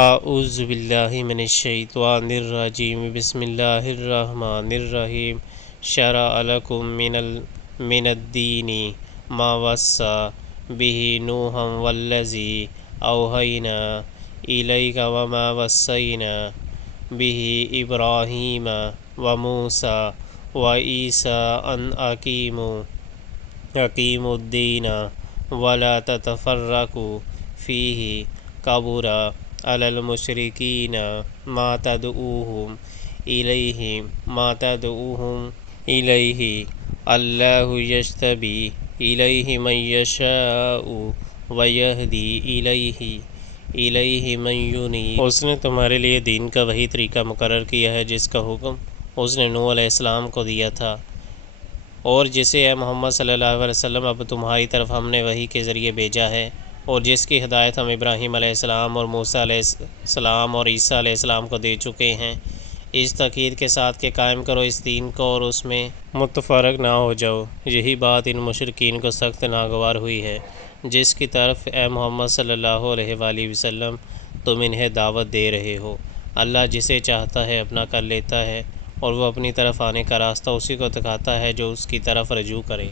اعوذ باللہ من الشیطان الرجیم بسم اللہ الرحمن الرحیم شرع لکم من الدین ما وصى به نوحا والذی اوحینا الیک وما وصینا به ابراہیم وموسیٰ وعیسیٰ ان اقیموا الدین ولا تتفرقوا فیہ کبر علی المشرکین ما تدعوہم الیہ اللہ یجتبی الیہ من یشاء ویہدی الیہ من ینیب۔ اس نے تمہارے لیے دین کا وہی طریقہ مقرر کیا ہے جس کا حکم اس نے نوح علیہ السلام کو دیا تھا، اور جسے اے محمد صلی اللہ علیہ وسلم اب تمہاری طرف ہم نے وحی کے ذریعے بھیجا ہے، اور جس کی ہدایت ہم ابراہیم علیہ السلام اور موسیٰ علیہ السلام اور عیسیٰ علیہ السلام کو دے چکے ہیں، اس تاکید کے ساتھ کہ قائم کرو اس دین کو اور اس میں متفرق نہ ہو جاؤ۔ یہی بات ان مشرکین کو سخت ناگوار ہوئی ہے جس کی طرف اے محمد صلی اللہ علیہ وآلہ وسلم تم انہیں دعوت دے رہے ہو۔ اللہ جسے چاہتا ہے اپنا کر لیتا ہے، اور وہ اپنی طرف آنے کا راستہ اسی کو دکھاتا ہے جو اس کی طرف رجوع کرے۔